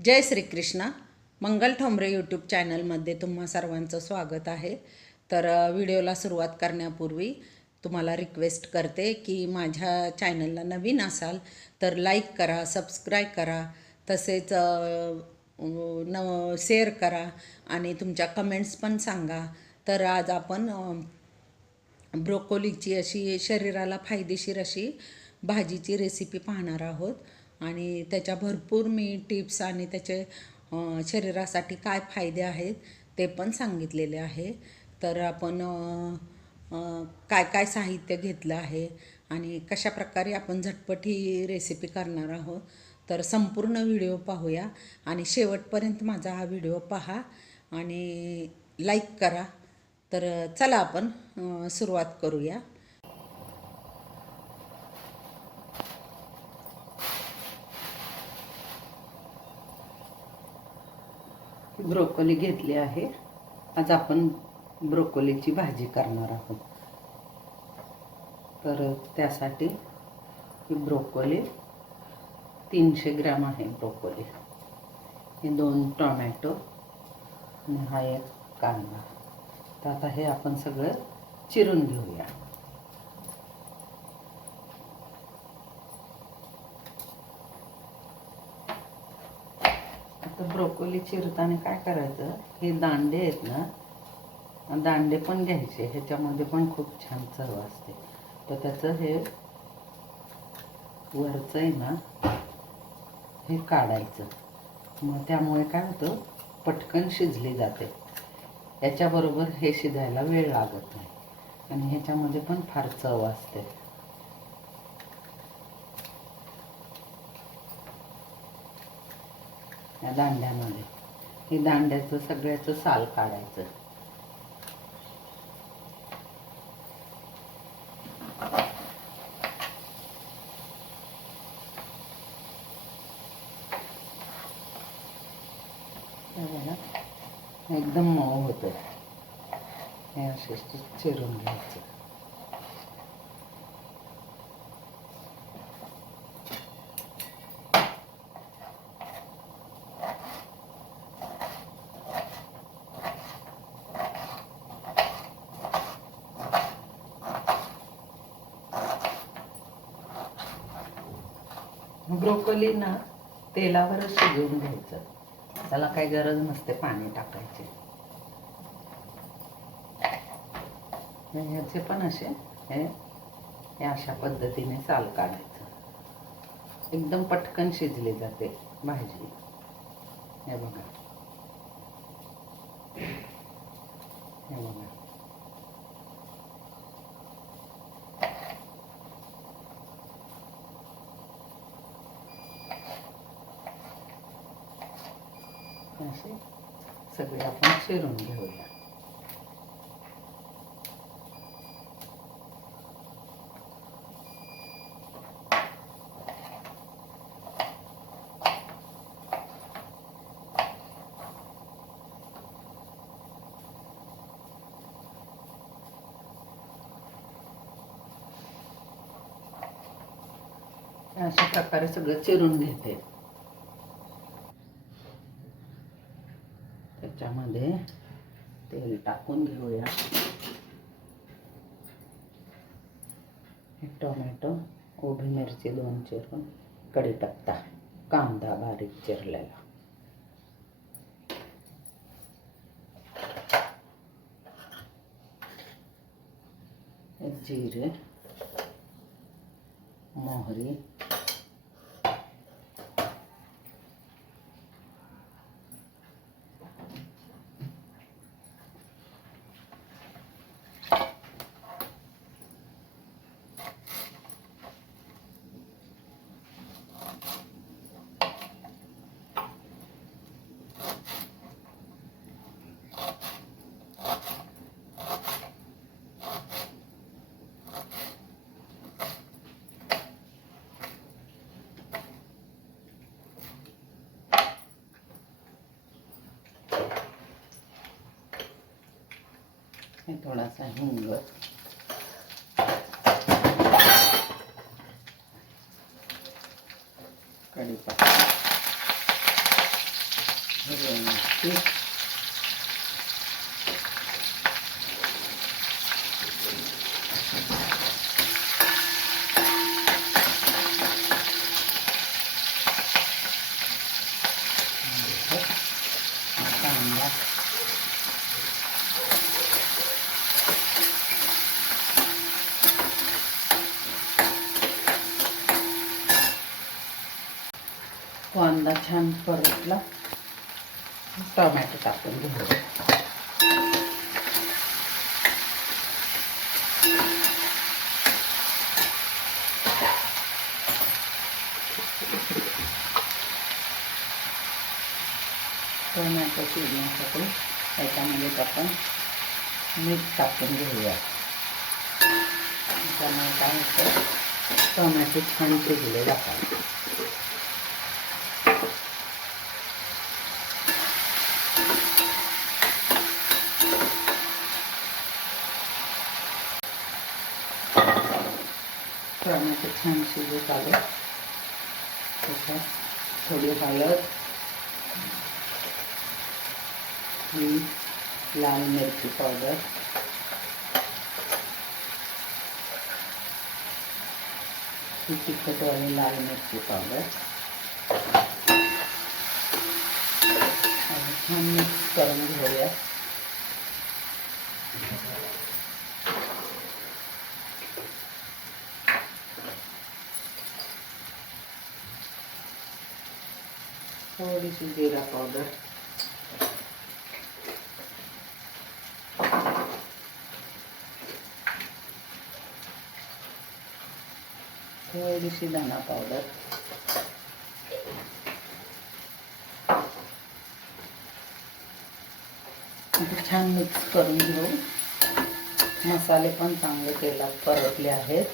जय Shrikrishna. Mangal Thombare YouTube चॅनलमध्ये तुम्हा सर्वांचं स्वागत आहे. तर व्हिडिओला सुरुवात करण्यापूर्वी तुम्हाला रिक्वेस्ट करते की माझ्या चॅनलला नवीन असाल तर लाईक करा सबस्क्राईब करा तसेच न शेअर करा आणि तुमच्या कमेंट्स पण सांगा. तर आज आपण ब्रोकोलीची अशी शरीराला फायदेशीर अशी भाजीची रेसिपी पाहणार आहोत. आणि त्याच्या भरपूर मी टिप्स आणि त्याचे शरीरासाठी काय फायदे आहेत ते पण सांगितलेले आहे. तर आपण काय काय साहित्य घेतलं आहे आणि कशा प्रकारे आपण झटपट ही रेसिपी करणार आहोत तर संपूर्ण व्हिडिओ पाहूया आणि शेवटपर्यंत माझा हा व्हिडिओ पहा आणि लाईक करा. तर चला आपण सुरुवात करूया. ब्रोकोली घेतली आहे. आज आपण ब्रोकोलीची भाजी करणार आहोत. तर त्यासाठी ही ब्रोकोली तीनशे ग्रॅम आहे ब्रोकोली. हे दोन टोमॅटो आणि हा एक कांदा. तर आता हे आपण सगळं चिरून घेऊया आता ब्रोकोली चिरताना काय करायचं हे दांडे आहेत ना दांडे पण घ्यायचे ह्याच्यामध्ये पण खूप छान चव असते. तर त्याचं हे वरचं आहे ना हे काढायचं. मग त्यामुळे काय होतं पटकन शिजली जाते. याच्याबरोबर हे शिजायला वेळ लागत नाही. आणि ह्याच्यामध्ये पण फार चव असते. या दांड्यामध्ये. हे दांड्याचं सगळ्याचं साल काढायचं. एकदम मऊ होतं हे असे चिरून घ्यायचं. ब्रोकोली ना तेलावरच शिजवून घ्यायचं. त्याला काही गरज नसते पाणी टाकायचे. ह्याचे पण असे हे हे अशा पद्धतीने साल काढायचं. एकदम पटकन शिजली जाते भाजी. हे बघा. हे बघा. असे. सगळे आपण चिरून घेऊया. अशा प्रकारे सगळं चिरून घेते. त्याच्यामध्ये तेल टाकून घेऊया टोमॅटो उभी मिरची दोन चिरून कढीपत्ता कांदा बारीक चिरलेला हे जिरे मोहरी हे थोडासा हिंग कढीपत्ता हिरवी मिरची कांदा कांदा छान परतला. टोमॅटो टाकून घेऊ टोमॅटो शिजण्यासाठी त्याच्यामध्ये आपण मीठ टाकून घेऊया. त्यामुळे काय होतं? टोमॅटो छान शिजले जातात टोमॅटो छान शिजत आले त्याच्यात थोडी हळद. ही लाल मिरची पावडर ही तिखटवाली लाल मिरची पावडर आणि छान मिक्स करून घेऊया. थोडीशी जिरा पावडर थोडीशी धना पावडर आता छान मिक्स करून घेऊ. मसाले पण चांगले तेलात परतले आहेत.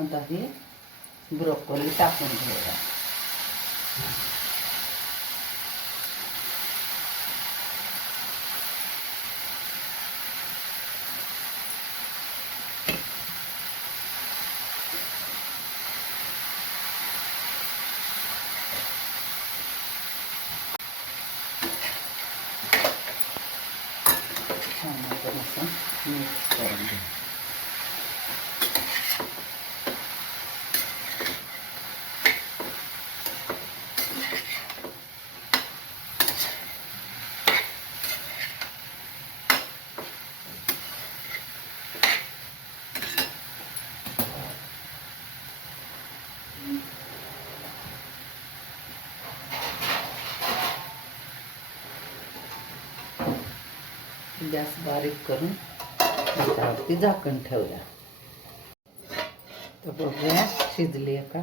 आता ही ब्रोकोली टाकून घेऊया छान आपण असं मिक्स करून घेऊ गॅस बारीक करून त्याच्यावरती झाकण ठेवूया. तर बघूया शिजली आहे का?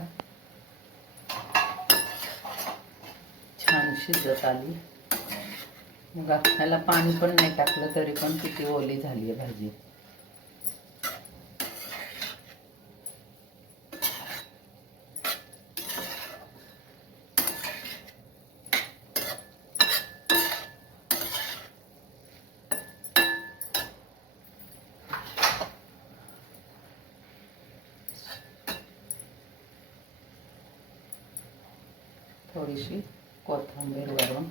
छान शिजत आली. मग आपल्याला पाणी पण नाही टाकलं तरी पण किती ओली झाली आहे भाजी. थोडीशी कोथिंबीर वरून.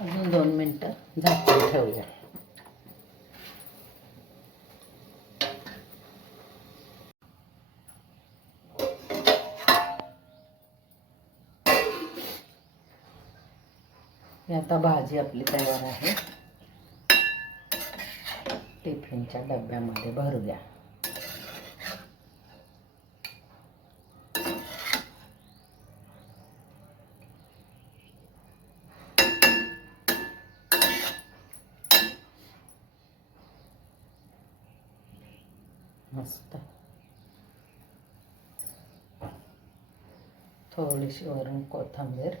अजून दोन मिनटं झाकून ठेवूया. आता भाजी आपली तयार आहे. टिफिनच्या डब्यामध्ये भरूया मस्त. थोडीशी वरून कोथिंबीर.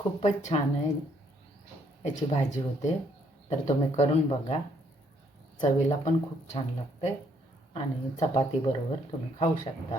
खूपच छान आहे. याची भाजी होते. तर तुम्ही करून बघा. चवीला पण खूप छान लागते. आणि चपातीबरोबर तुम्ही खाऊ शकता.